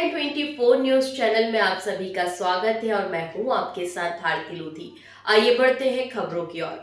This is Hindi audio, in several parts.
IN24 न्यूज चैनल में आप सभी का स्वागत है और मैं हूं आपके साथ भारती लोधी। आइए बढ़ते हैं खबरों की ओर।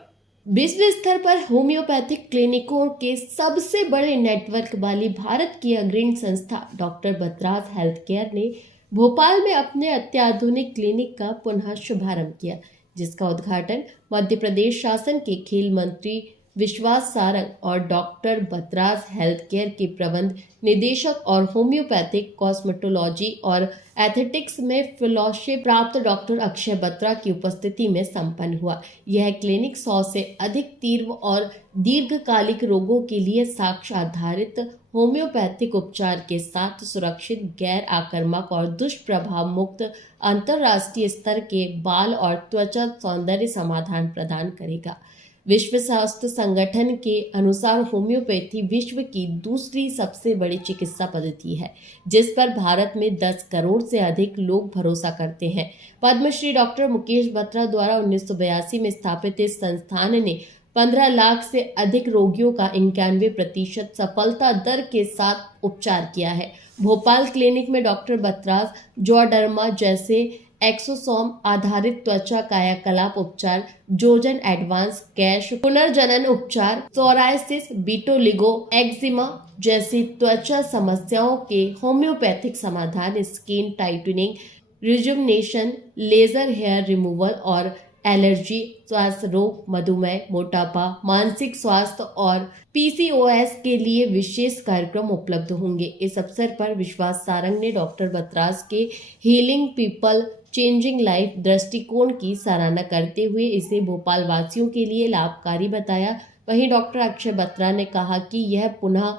विश्व स्तर पर होम्योपैथिक क्लिनिकों के सबसे बड़े नेटवर्क वाली भारत की अग्रणी संस्था डॉक्टर बतराज हेल्थ केयर ने भोपाल में अपने अत्याधुनिक क्लिनिक का पुनः शुभारंभ किया, जिसका उद्घाटन मध्य प्रदेश शासन के खेल मंत्री विश्वास सारंग और डॉक्टर बतराज हेल्थ केयर के प्रबंध निदेशक और होम्योपैथिक कॉस्मेटोलॉजी और एथेटिक्स में फेलोशिप प्राप्त डॉक्टर अक्षय बत्रा की उपस्थिति में संपन्न हुआ। यह क्लिनिक 100 से अधिक तीव्र और दीर्घकालिक रोगों के लिए साक्ष्य आधारित होम्योपैथिक उपचार के साथ सुरक्षित, गैर आक्रामक और दुष्प्रभाव मुक्त अंतर्राष्ट्रीय स्तर के बाल और त्वचा सौंदर्य समाधान प्रदान करेगा। विश्व स्वास्थ्य संगठन के अनुसार होम्योपैथी विश्व की दूसरी सबसे बड़ी चिकित्सा पद्धति है, जिस पर भारत में 10 करोड़ से अधिक लोग भरोसा करते हैं। पद्मश्री डॉक्टर मुकेश बत्रा द्वारा 1982 में स्थापित इस संस्थान ने 15 लाख से अधिक रोगियों का 91% सफलता दर के साथ उपचार किया है। भोपाल क्लिनिक में डॉक्टर बतराज जॉडर्मा जैसे एक्सोसोम आधारित त्वचा कायाकलाप उपचार, जोजन एडवांस कैश पुनर्जनन उपचार, सोरायसिस, बिटोलिगो, एक्जिमा जैसी त्वचा समस्याओं के होम्योपैथिक समाधान, skin tightening, rejuvenation, laser hair removal और एलर्जी, श्वास रोग, मधुमेह, मोटापा, मानसिक स्वास्थ्य और PCOS के लिए विशेष कार्यक्रम उपलब्ध होंगे। इस अवसर पर विश्वास सारंग ने डॉक्टर बतराज के हीलिंग पीपल चेंजिंग लाइफ दृष्टिकोण की सराहना करते हुए इसे भोपाल वासियों के लिए लाभकारी बताया। वहीं डॉक्टर अक्षय बत्रा ने कहा कि यह पुनः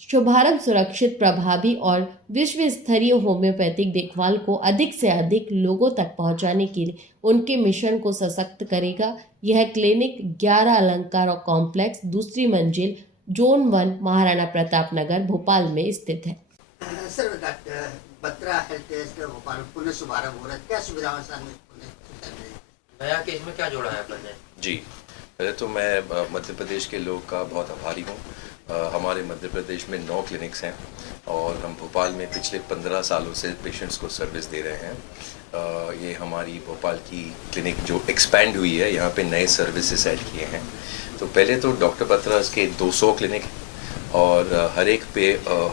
शुभारंभ सुरक्षित, प्रभावी और विश्व स्तरीय होम्योपैथिक देखभाल को अधिक से अधिक लोगों तक पहुंचाने के लिए उनके मिशन को सशक्त करेगा। यह क्लिनिक 11 अलंकार और कॉम्प्लेक्स, दूसरी मंजिल, जोन 1, महाराणा प्रताप नगर, भोपाल में स्थित है। Sir, doctor Batra health care Bhopal पुनः शुभारंभ हो रहा है, क्या सुविधाएं शामिल नया केस में क्या जोड़ा है आपने? जी, पहले तो मैं मध्य प्रदेश के लोग का बहुत आभारी हूँ। हमारे मध्य प्रदेश में 9 क्लिनिक्स हैं और हम भोपाल में पिछले 15 सालों से पेशेंट्स को सर्विस दे रहे हैं। ये हमारी भोपाल की क्लिनिक जो एक्सपैंड हुई है, यहाँ पे नए सर्विसेज ऐड किए हैं। तो पहले तो डॉक्टर बतराज के 200 क्लिनिक और हर एक पे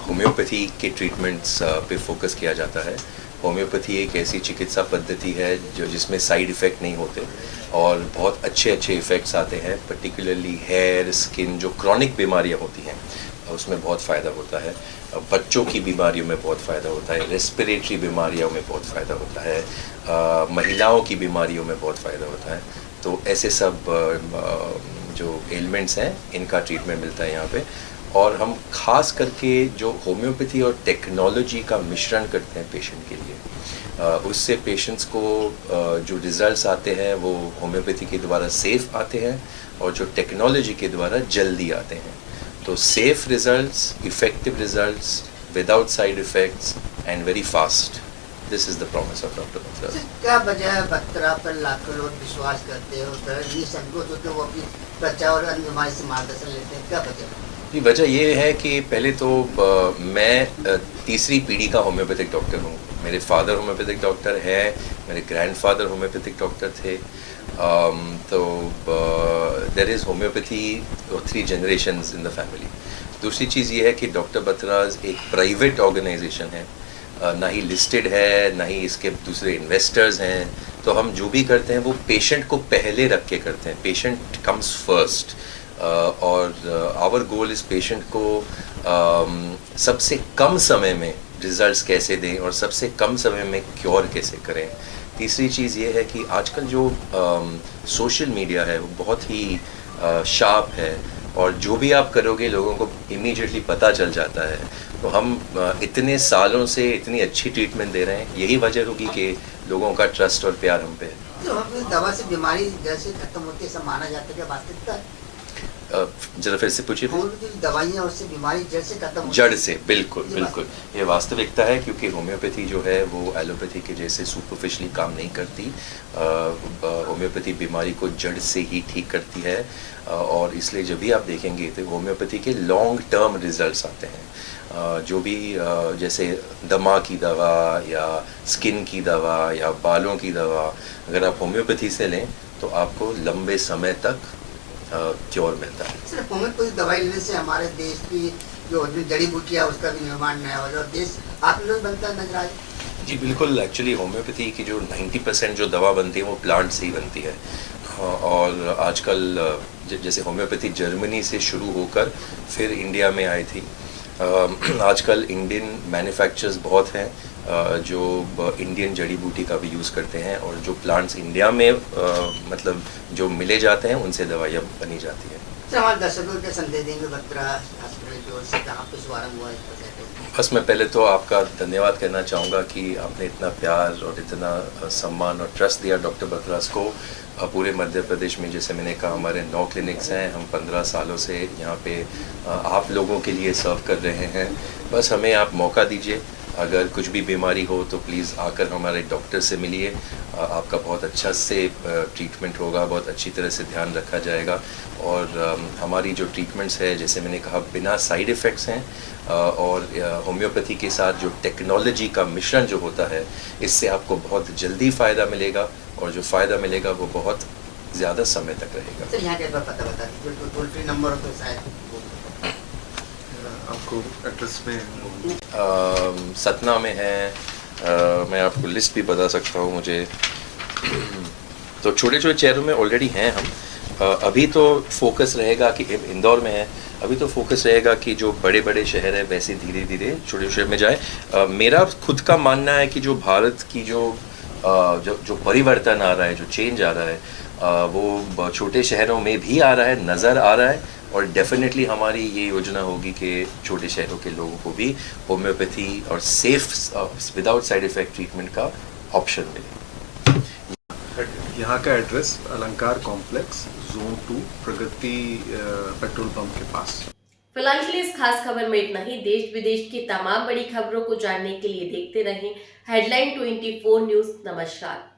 होम्योपैथी के ट्रीटमेंट्स पे फोकस किया जाता है। होम्योपैथी एक ऐसी चिकित्सा पद्धति है जिसमें साइड इफ़ेक्ट नहीं होते और बहुत अच्छे इफ़ेक्ट्स आते हैं। पर्टिकुलरली हेयर, स्किन, जो क्रॉनिक बीमारियां होती हैं उसमें बहुत फ़ायदा होता है। बच्चों की बीमारियों में बहुत फ़ायदा होता है, रेस्पिरेटरी बीमारियों में बहुत फ़ायदा होता है, महिलाओं की बीमारियों में बहुत फ़ायदा होता है। तो ऐसे सब जो एलिमेंट्स हैं इनका ट्रीटमेंट मिलता है यहाँ पे। और हम खास करके जो होम्योपैथी और टेक्नोलॉजी का मिश्रण करते हैं पेशेंट के लिए, उससे पेशेंट्स को जो रिज़ल्ट्स आते हैं वो होम्योपैथी के द्वारा सेफ़ आते हैं और जो टेक्नोलॉजी के द्वारा जल्दी आते हैं। तो safe results, effective results, without side effects and very fast, this is the promise of doctor Batra. क्या वजह है बत्रा पर लाखों लोग विश्वास करते हैं और ये संकोच होते हैं वो अपनी त्वचा और अन्य बीमारी से मार्गदर्शन लेते हैं, क्या वजह है? जी, वजह ये है कि पहले तो मैं तीसरी पीढ़ी का होम्योपैथिक डॉक्टर हूँ। मेरे फादर होम्योपैथिक डॉक्टर हैं, मेरे ग्रैंडफादर होम्योपैथिक डॉक्टर थे। तो there is homeopathy 3 generations in the family. दूसरी चीज़ ये है कि डॉक्टर बतराज एक प्राइवेट ऑर्गेनाइजेशन है, ना ही लिस्टेड है, ना ही इसके दूसरे इन्वेस्टर्स हैं। तो हम जो भी करते हैं वो पेशेंट को पहले रख के करते हैं, पेशेंट कम्स फर्स्ट। और आवर गोल इस पेशेंट को सबसे कम समय में रिजल्ट्स कैसे दें और सबसे कम समय में क्योर कैसे करें। तीसरी चीज़ ये है कि आजकल जो सोशल मीडिया है वो बहुत ही शार्प है और जो भी आप करोगे लोगों को इमीडिएटली पता चल जाता है। तो हम इतने सालों से इतनी अच्छी ट्रीटमेंट दे रहे हैं, यही वजह होगी कि लोगों का ट्रस्ट और प्यार हम पे है। तो दवा से बीमारी जैसे खत्म होती है ऐसा माना जाता है, क्या वास्तविकता है? जरा फिर से पूछिए। दवाइयाँ उससे बीमारी जड़ से खत्म, जड़ से, बिल्कुल बिल्कुल, ये वास्तविकता है क्योंकि होम्योपैथी जो है वो एलोपैथी के जैसे सुपरफिशली काम नहीं करती। होम्योपैथी बीमारी को जड़ से ही ठीक करती है और इसलिए जब भी आप देखेंगे तो होम्योपैथी के लॉन्ग टर्म रिजल्ट्स आते हैं। जो भी जैसे दमा की दवा या स्किन की दवा या बालों की दवा अगर आप होम्योपैथी से लें तो आपको लंबे समय तक क्योर मिलता है। सिर्फ होम्योपैथी दवाई लेने से हमारे देश की जो जड़ी बूटियाँ उसका भी निर्माण नहीं हो और देश आत्मनिर्भर बनता नजर आए। जी बिल्कुल, एक्चुअली होम्योपैथी की जो 90% जो दवा बनती है वो प्लांट से ही बनती है और आजकल जैसे होम्योपैथी जर्मनी से शुरू होकर फिर इंडिया में आई थी। आजकल इंडियन मैन्युफैक्चरर्स बहुत हैं जो इंडियन जड़ी बूटी का भी यूज़ करते हैं और जो प्लांट्स इंडिया में मतलब जो मिले जाते हैं उनसे दवाइयाँ बनी जाती हैं। सर हमारे दर्शकों के संदेश देंगे बत्रा हॉस्पिटल की ओर से कहाँ पे शुभारंभ हुआ है? बस मैं पहले तो आपका धन्यवाद करना चाहूँगा कि आपने इतना प्यार और इतना सम्मान और ट्रस्ट दिया डॉक्टर बत्रास को। पूरे मध्य प्रदेश में जैसे मैंने कहा हमारे 9 क्लिनिक्स हैं, हम 15 सालों से यहाँ पे आप लोगों के लिए सर्व कर रहे हैं। बस हमें आप मौका दीजिए, अगर कुछ भी बीमारी हो तो प्लीज़ आकर हमारे डॉक्टर से मिलिए, आपका बहुत अच्छा से ट्रीटमेंट होगा, बहुत अच्छी तरह से ध्यान रखा जाएगा और हमारी जो ट्रीटमेंट्स है जैसे मैंने कहा बिना साइड इफ़ेक्ट्स हैं और होम्योपैथी के साथ जो टेक्नोलॉजी का मिश्रण जो होता है इससे आपको बहुत जल्दी फ़ायदा मिलेगा और जो फ़ायदा मिलेगा वो बहुत ज़्यादा समय तक रहेगा। सर यहाँ के बार पता बता दीजिए, टोल फ्री नंबर तो शायद आपको एड्रेस में सतना में है, मैं आपको लिस्ट भी बता सकता हूँ मुझे। तो छोटे छोटे शहरों में ऑलरेडी हैं हम। अभी तो फोकस रहेगा कि इंदौर में है, अभी तो फोकस रहेगा कि जो बड़े बड़े शहर है वैसे धीरे धीरे छोटे शहर में जाए। मेरा खुद का मानना है कि जो भारत की जो परिवर्तन आ रहा है, जो चेंज आ रहा है वो छोटे शहरों में भी आ रहा है, नज़र आ रहा है और डेफिनेटली हमारी ये योजना होगी कि छोटे शहरों के लोगों को भी होम्योपैथी और safe without side effect treatment का ऑप्शन मिले। यहाँ का एड्रेस अलंकार कॉम्प्लेक्स जोन 2 प्रगति पेट्रोल पंप के पास। फिलहाल के लिए इस खास खबर में इतना ही। देश विदेश की तमाम बड़ी खबरों को जानने के लिए देखते रहें हेडलाइन 24 न्यूज़। नमस्कार।